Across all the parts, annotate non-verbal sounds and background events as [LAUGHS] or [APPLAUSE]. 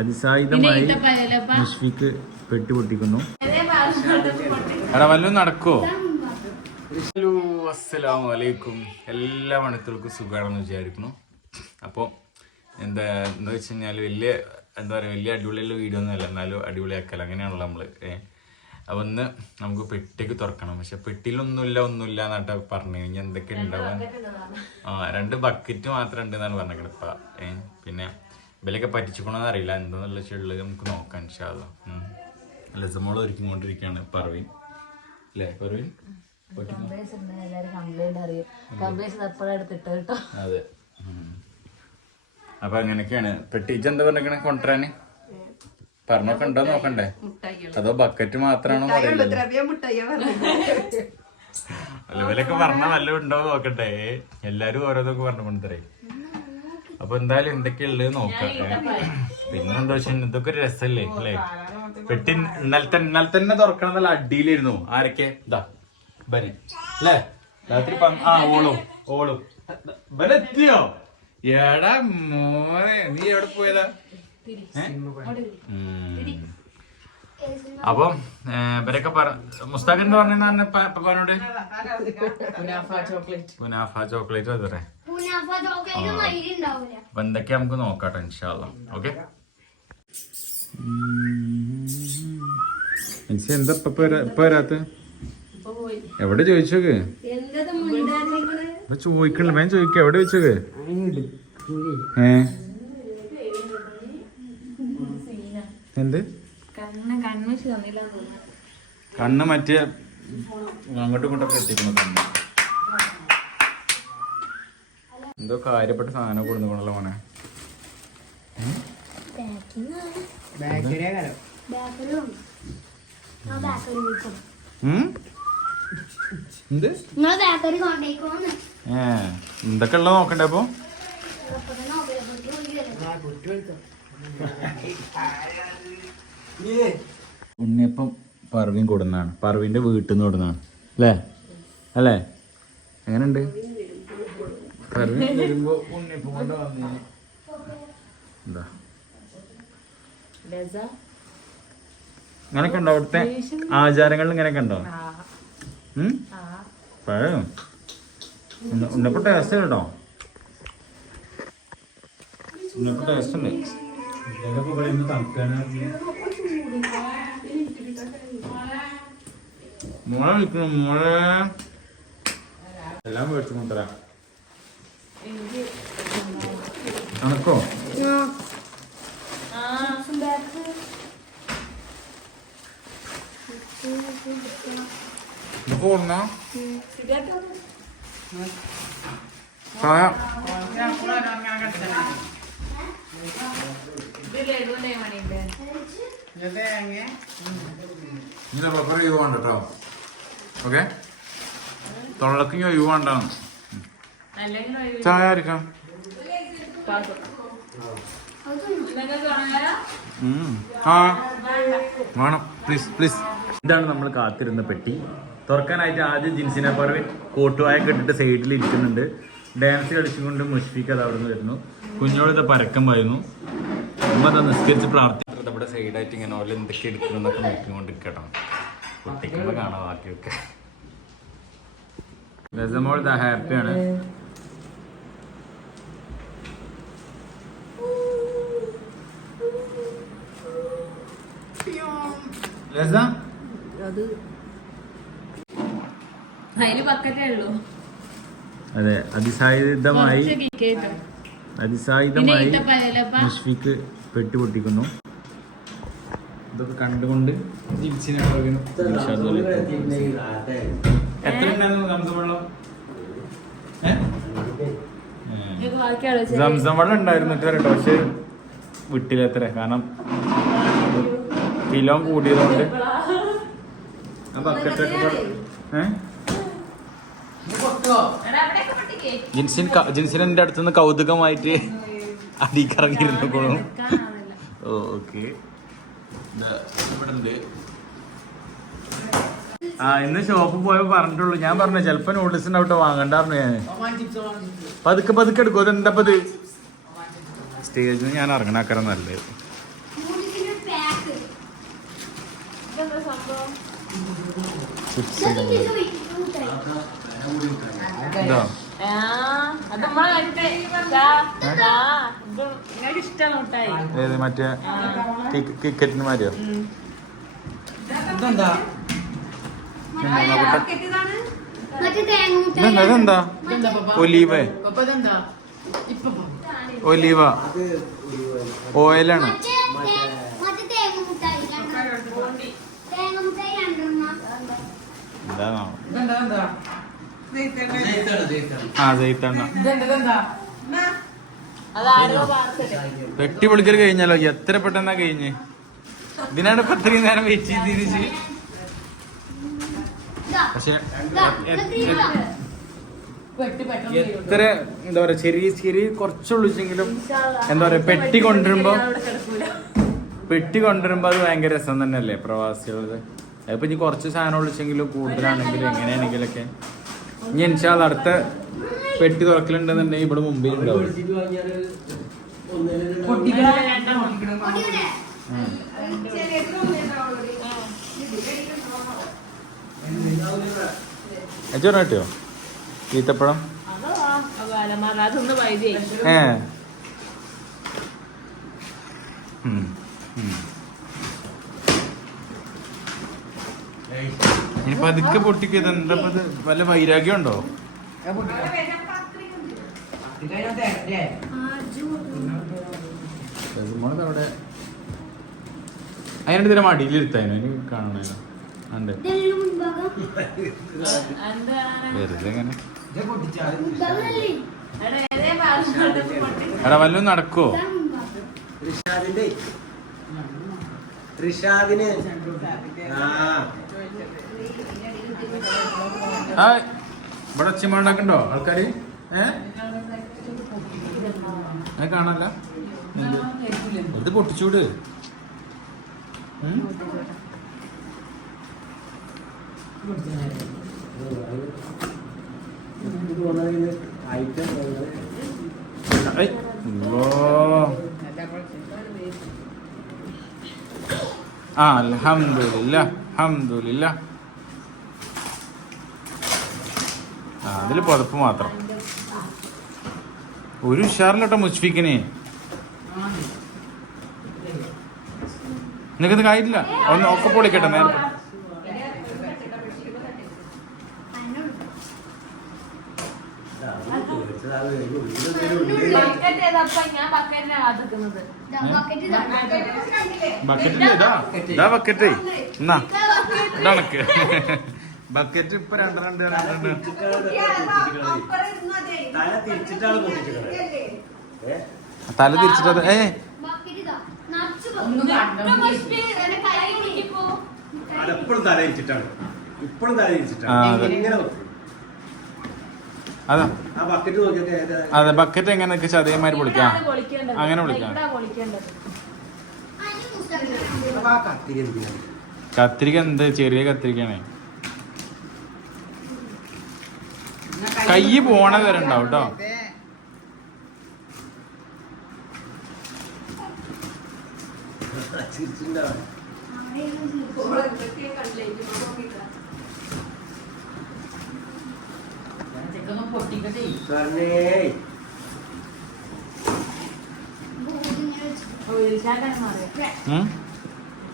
അതിസായുധമായി മുഷ്ഫിക്ക് പെട്ടി പൊട്ടിക്കുന്നു. എടാ വല്ലതും നടക്കോ? ഹലോ അസ്സലാമു അലൈക്കും. എല്ലാ മണിക്കൂർക്കും സുഖമാണെന്ന് വിചാരിക്കുന്നു. അപ്പോൾ എന്താ എന്താ വെച്ച് കഴിഞ്ഞാൽ വലിയ എന്താ പറയുക വലിയ അടിപൊളിയുള്ള വീഡിയോ ഒന്നും അല്ല. എന്നാലും അടിപൊളിയാക്കല. അങ്ങനെയാണല്ലോ നമ്മൾ അപ്പോൾ ഒന്ന് നമുക്ക് പെട്ടിക്ക് തുറക്കണം. പക്ഷെ പെട്ടിയിലൊന്നുമില്ല ഒന്നുമില്ല എന്നാട്ടാ പറഞ്ഞു. കഴിഞ്ഞാൽ എന്തൊക്കെ ഉണ്ടാവാൻ ആ രണ്ട് ബക്കറ്റ് മാത്രം ഉണ്ട് എന്നാണ് പറഞ്ഞത് ഇപ്പം ഏ? പിന്നെ ഇവലൊക്കെ പറ്റിച്ചുക്കണോന്ന് അറിയില്ല. എന്താന്നുള്ള ചെള്ളു നമുക്ക് നോക്കാം ഷാദ ലസമോൾ ഒരുക്കിക്കൊണ്ടിരിക്കുകയാണ് പർവീൻ. അല്ലേ പർവീൻ? അതെ. അപ്പൊ അങ്ങനെയൊക്കെയാണ്. പെട്ടി ഇജ്ജ് എന്താ പറഞ്ഞേ കൊണ്ടുവരാന്? പറഞ്ഞൊക്കെ ഉണ്ടോ നോക്കണ്ടേ? അതോ ബക്കറ്റ് മാത്രമാണോ പറയുന്നത്? പറഞ്ഞ വല്ലതും ഉണ്ടോ നോക്കട്ടെ. എല്ലാരും ഓരോന്നൊക്കെ പറഞ്ഞു കൊണ്ടുതരേ അപ്പൊ എന്തായാലും എന്തൊക്കെയുള്ളത് നോക്കാം ഏ. പിന്നെ എന്താ വെച്ചാൽ ഇതൊക്കെ ഒരു രസമല്ലേ അല്ലേ പെട്ടി ഇന്നലെ തന്നെ ഇന്നലെ തന്നെ തുറക്കണം നല്ല അടിയിലിരുന്നു ആരൊക്കെ ഇതാ ബന് അല്ലേ രാത്രി ആ ഓളും ഓളും ബനെത്തിയോ എടാ മോനെ നീ എവിടെ പോയതാ. അപ്പം ഇവരൊക്കെ പറ മുസ്താഖ് എന്ന് പറഞ്ഞ പപ്പാനോട് ചോക്ലേറ്റ് അത് ചോക്ലേറ്റ് അപ്പൊ എന്തൊക്കെ നമുക്ക് നോക്കാട്ടോ ഇൻഷാല്ല ഓക്കെ? എന്താ ഇപ്പൊ വരാത്ത? എവിടെ ചോദിച്ചോക്ക്? ചോദിക്കണില്ല ഞാൻ ചോദിക്ക എവിടെ ചോദിച്ചോക്ക്? ഏ? എന്ത്? കണ്ണ് മറ്റേ അങ്ങോട്ടും ഇങ്ങോട്ടൊക്കെ എത്തിക്കണം കണ്ണ്. എന്തോ കാര്യപ്പെട്ട സാധനം കൊടുക്കണല്ലോ മോനെ. എന്തൊക്കെ ഉള്ള നോക്കണ്ടേ അപ്പൊ ഉണ്ണിയപ്പം പറവീൻ കൊടുന്നാണ്. പറവീന്റെ വീട്ടിൽ നിന്ന് കൊടുന്നാണ്. അല്ലേ? അല്ലേ? എങ്ങനെയുണ്ട്? [LAUGHS] വരുമ്പോ ഉണ്ണിയപ്പം കൊണ്ട് വന്നു എന്താ? ഇങ്ങനൊക്കെ ഉണ്ടോ അവിടുത്തെ ആചാരങ്ങളിൽ ഇങ്ങനെയൊക്കെ ഉണ്ടോ? പഴം. ഉണ്ണ- ഉണ്ണിയപ്പം ടേസ്റ്റ് കേട്ടോ ഉണ്ണിയപ്പം ടേസ്റ്റ് ഉണ്ട്. മോളെ വിളിക്കണം മോളെ. എല്ലാം മേടിച്ചു കൊണ്ടുവരാം. ഇതൊക്കെ ഓർമ്മ ചായ? ഇല്ല പപ്പർ ഒഴിവ് വേണ്ട കേട്ടോ ഓക്കെ തൊള്ളക്ക് ഒഴിവ് വേണ്ടാന്ന്. ചായ ആയിരിക്കാം. ആ. വേണം. പ്ലീസ് പ്ലീസ് ഇതാണ് നമ്മൾ കാത്തിരുന്ന പെട്ടി. തുറക്കാനായിട്ട് ആദ്യം ജിൻസിനെ പറവി കോട്ടുവായൊക്കെ കെട്ടിട്ട് സൈഡിൽ ഇരിക്കുന്നുണ്ട്. ഡാൻസ് കളിച്ചുകൊണ്ട് മുഷ്ഫിക്ക് അത് അവിടെ നിന്ന് വരുന്നു കുഞ്ഞോളിത് പരക്കം വരുന്നു അമ്മ അത് നിസ്കരിച്ച് പ്രാർത്ഥിക്കുന്നത് നമ്മുടെ സൈഡായിട്ട് ഇങ്ങനെ ഓരോ എന്തൊക്കെ എടുക്കണമെന്നൊക്കെ നോക്കിക്കൊണ്ട് കേട്ടോ കുട്ടികളെ കാണാം ബാക്കിയൊക്കെ. രസമോൾ ദ ഹാപ്പിയാണ് രസ അത് അതിൽ ബക്കറ്റേ ഉള്ളൂ അതെ അതിസായുധമായി അതിസായുധമായി. മുഷ്ഫിക്ക് പെട്ടി പൊട്ടിക്കുന്നു. ഇതൊക്കെ കണ്ടുകൊണ്ട് എത്ര ഉണ്ടായിരുന്നു സംസം വെള്ളം സംസം വെള്ളം ഉണ്ടായിരുന്നു കേട്ടോ പക്ഷെ വിട്ടില്ല എത്ര കാരണം കിലോ കൂടിയതുകൊണ്ട് ആ. ബക്കറ്റൊക്കെ കൂടെ- ഏ? ജിൻസിൻ ജിൻസിൻ എന്റെ അടുത്തുനിന്ന് കൗതുകമായിട്ട് അടിക്കറങ്ങിയിരുന്നു ഗുണം ഓക്കെ. ആ ഇന്ന് ഷോപ്പിൽ പോയപ്പോ പറഞ്ഞിട്ടുള്ളൂ. ഞാൻ പറഞ്ഞു ചിലപ്പോ നൂഡിൽസ് ഉണ്ടാവട്ടെ വാങ്ങണ്ടായിരുന്നു ഞാൻ. പതുക്കെ പതുക്കെ എടുക്കും. അതെന്താ സ്റ്റേജിൽ നിന്ന് ഞാൻ ഇറങ്ങണാക്കാരം നല്ലത്. ചിപ്സ് മുട്ടായി. ഏത് മറ്റേ ക്രിക്കറ്റിന് മാതിരിയോ? ഇതെന്താ? ഒലീവ്. ഒലീവ. ഓയിലാണ്. എന്താണോ ആ ജയിത്തണ്ണ. വെട്ടി പൊളിക്കൽ കഴിഞ്ഞാലോ? എത്ര പെട്ടെന്നാ കഴിഞ്ഞ്? ഇതിനാണ് ഇപ്പൊ ഇത്രയും നേരം ചെയ്ത് തിരിച്ച് പക്ഷെ എത്ര എന്താ പറയാ ചെറിയ ചെറിയ കുറച്ചുള്ളിച്ചെങ്കിലും എന്താ പറയാ പെട്ടി കൊണ്ടുവരുമ്പോ പെട്ടി കൊണ്ടുവരുമ്പോ അത് ഭയങ്കര രസം തന്നെയല്ലേ പ്രവാസികളത് അതിപ്പോ ഇനി കുറച്ച് സാധനം ഒളിച്ചെങ്കിലും കൂടുതലാണെങ്കിലും എങ്ങനെയാണെങ്കിലൊക്കെ. ഇനി എനിച്ചാൽ അടുത്ത പെട്ടി തുറക്കലുണ്ടെന്നുണ്ടെങ്കിൽ ഇവിടെ മുമ്പിൽ ഉണ്ടാവും. കിട്ടിയോ? ഈത്തപ്പഴം? ഏ. ഉം. ഇനിയിപ്പോ അതൊക്കെ പൊട്ടിക്കുക എന്താ ഇപ്പൊ ഇത് വല്ല വൈരാഗ്യം ഉണ്ടോ? അവിടെ അതിനായിട്ട് ഇതിനെ മടിയിലിരുത്താനോ? എനിക്ക് കാണണല്ലോ ഉണ്ട് വെറുതെ? എടാ, വല്ലതും നടക്കോ ഋഷാദിന്റെ ഋഷാദിന് റിഷാദിന്റെ. റിഷാദിന്. ആ. ആ ഇവിടെ ഒച്ചമാണ്ടാക്കണ്ടോ ആൾക്കാര്? ഏ? കാണല്ല ഇത് പൊട്ടിച്ചൂട് ആ അൽഹംദുലില്ല അൽഹംദുലില്ല. ആ അതിൽ പുതപ്പ് മാത്രം. ഒരു ഉഷാറിലട്ടോ മുസ്ഫിക്കിന് നിങ്ങൾക്കിത് കാര്യമില്ല. ഒന്ന് ഒക്കെ പൊളിക്കട്ടെ നേരത്തെ. ബക്കറ്റ്. ബക്കറ്റില്ല ഇതാ. ഇതാ. ബക്കറ്റ് എന്നാ ഇതാണക്ക് ബക്കറ്റ് ഇപ്പൊ രണ്ടെണ്ണം രണ്ടെണ്ണം തല ഏ? തിരിച്ചിട്ടത് ഏ? തല തിരിച്ചിട്ടാണ്. ഇപ്പോഴും തല തിരിച്ചിട്ടാണ്. അതെ. അതാ. ആ ബക്കറ്റ് എങ്ങനെ ചതയന്മാര് അതേമാതിരി പൊളിക്കാം അങ്ങനെ പൊളിക്കാം. കത്തിരിക്ക എന്ത്? ചെറിയ കത്തിരിക്കാണേ കൈ പോണ വരെ ഉണ്ടാവും കേട്ടോ?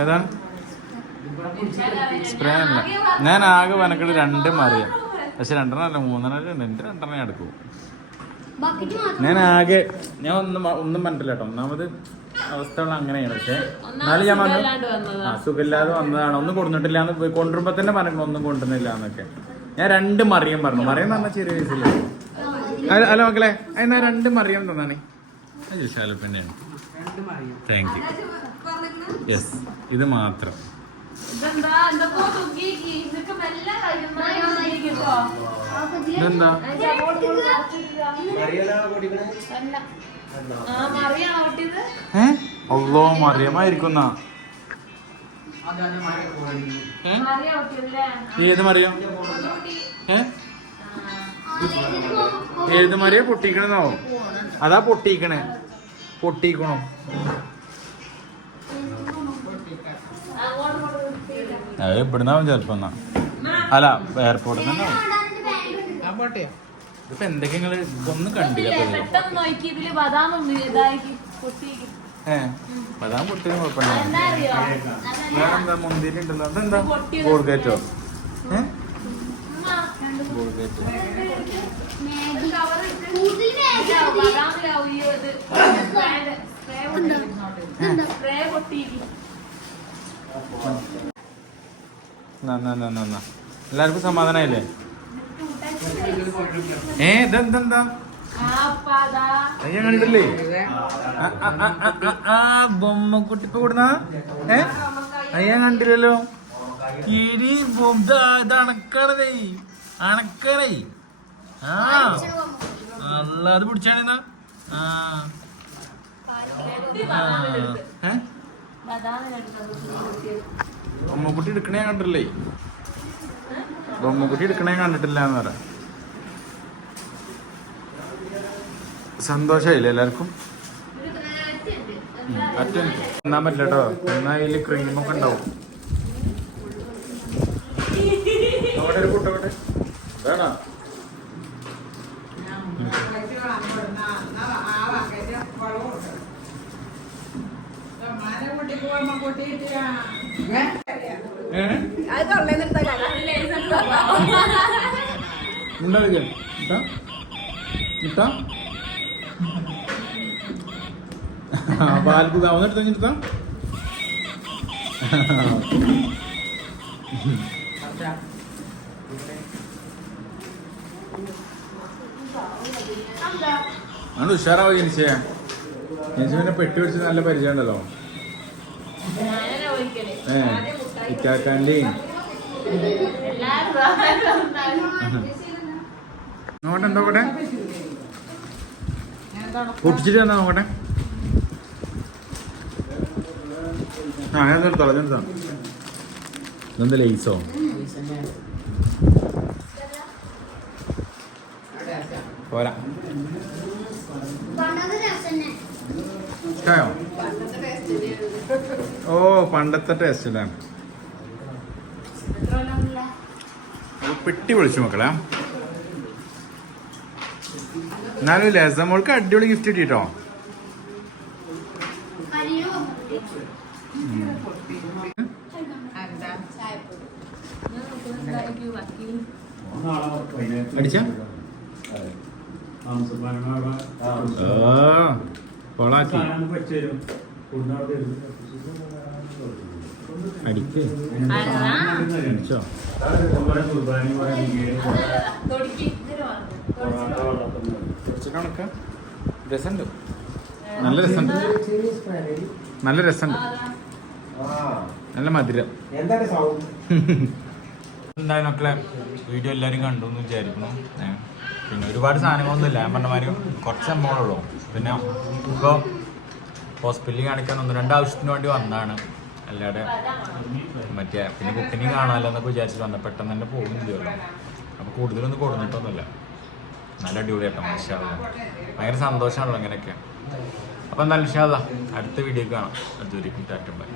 ഏതാണ്? സ്പ്രേ അല്ല. ഞാൻ ആകെ വനക്കട് രണ്ട് മറിയാം. പക്ഷെ രണ്ടെണ്ണം അല്ല മൂന്നെണ്ണം ഉണ്ട് എന്റെ രണ്ടെണ്ണം എടുക്കൂ. bucket മാത്രം. ഞാൻ ആകെ ഞാൻ ഒന്നും ഒന്നും പറഞ്ഞിട്ടില്ല കേട്ടോ. ഒന്നാമത് അവസ്ഥകൾ അങ്ങനെയാണ്. പക്ഷെ എന്നാലും ഞാൻ വന്നു. ആ സുഖമില്ലാതെ വന്നതാണ്. ഒന്നും കൊടുത്തിട്ടില്ല എന്ന് കൊണ്ടുവരുമ്പോ തന്നെ പറഞ്ഞു ഒന്നും കൊണ്ടുവന്നില്ല എന്നൊക്കെ. ഞാൻ രണ്ട് മറിയം പറഞ്ഞു. മറിയം പറഞ്ഞ ചെറിയ വയസ്സില്ല അല്ല മക്കളെ എന്നാ രണ്ട് മറിയം തന്നാണ്. അറിയാം താങ്ക് യു യെസ് ഇത് മാത്രം. ഇതെന്താ? എന്തൊക്കെ ഇതൊക്കെ മെല്ലെ അല്ലോ. മറിയമായിരിക്കുന്ന. ഏത് മറിയം? ഏത് മറിയ പൊട്ടിക്കണെന്നാവോ അതാ പൊട്ടിക്കണേ. പൊട്ടിക്കണോ? അത് ഇവിടുന്നാവും ചിലപ്പോ എന്നാ അല്ല എയർപോർട്ടിൽ തന്നെ ഇതിപ്പോ എന്തൊക്കെ നിങ്ങൾ ഒന്നും കണ്ടില്ല ബദാം കുഴപ്പമില്ല. വേറെന്താ മുന്തിരി ഉണ്ടല്ലോ അതെന്താ സ്പ്രേ പൊട്ടിക്ക് സ്പ്രേ പൊട്ടിക്ക് എന്നാ, എന്നാ, എന്നാ, എന്നാ, എന്നാ. എല്ലാവർക്കും സമാധാനായില്ലേ? ഏ ഇതെന്തെന്താ അയ്യ കണ്ടിട്ടില്ലേ ആ, ആ, ആ, ആ, ആ, ആ, ബൊമ്മ കുട്ടിപ്പ കൂടുന്ന ഏ? അയ്യ കണ്ടില്ലല്ലോ കിരി ബൊമ്മ ദാ, ഇത് അണക്കണതേ. അണക്കണേ. ആ. അത് പിടിച്ചാണെന്നാ ആ. ഏ? ബൊമ്മക്കുട്ടി എടുക്കണേ കണ്ടിട്ടില്ലേ? ബൊമ്മക്കുട്ടി എടുക്കണേ കണ്ടിട്ടില്ല എന്ന് പറയാം സന്തോഷമായില്ലേ എല്ലാവർക്കും? അറ്റൻ തിന്നാൻ പറ്റില്ല കേട്ടോ എന്നാ അതിൽ ക്രീമൊക്കെ ഉണ്ടാവും. അവിടെ വേണോ ഉണ്ടാവില്ല കഴിഞ്ഞിട്ടാ ആണ് ഉഷാറാവും ജനിച്ചേ? ജനിച്ച പിന്നെ പെട്ടി പിടിച്ച് നല്ല പരിചയം ഉണ്ടല്ലോ ഏഹ് ഏ. ഇറ്റാക്കാന്റെയും നോക്കട്ടെ എന്താ നോക്കട്ടെ? പൊട്ടിച്ചിട്ട് എന്താ നോക്കട്ടെ. ആ ഞാൻ നിർത്തോളാം ഞാൻ നിർത്താം ഇതെന്താ ലൈസോ? പോരാ. ഓ പണ്ടത്തെ ടേസ്റ്റ് ഇതാണ്. പെട്ടി വിളിച്ചു മക്കളെ. എന്നാലും ലസമോൾക്ക് അടിപൊളി ഗിഫ്റ്റ് കിട്ടിട്ടോ. കൊളാക്കി. അടിക്ക്. അടിച്ചോ? രസമുണ്ട് നല്ല രസമുണ്ട് നല്ല രസമുണ്ട് നല്ല മധുരം. എന്തായാലും മക്കളെ വീഡിയോ എല്ലാവരും കണ്ടു എന്ന് വിചാരിക്കുന്നു പിന്നെ ഒരുപാട് സാധനങ്ങളൊന്നുമില്ല ഞാൻ പറഞ്ഞ മാതിരി കുറച്ച് സംഭവങ്ങളുള്ളൂ പിന്നെ ഇപ്പോൾ ഹോസ്പിറ്റലിൽ കാണിക്കാൻ ഒന്ന് രണ്ട് ആവശ്യത്തിന് വേണ്ടി വന്നതാണ്. അല്ലാതെ മറ്റേ പിന്നെ കുക്കിനി കാണാമല്ലോ എന്നൊക്കെ വിചാരിച്ചു വന്ന. പെട്ടെന്ന് തന്നെ പോകുന്നില്ലല്ലോ. അപ്പോൾ കൂടുതലൊന്നും കൊടുത്തിട്ടൊന്നുമില്ല നല്ല അടിപൊളിയാട്ടോ മാഷാള്ള ഭയങ്കര സന്തോഷമാണല്ലോ ഇങ്ങനെയൊക്കെ. അപ്പം നല്ല ഇൻഷാല്ലാ അടുത്ത വീഡിയോ കാണാം. അതുവരെയും ടാറ്റം ബൈ.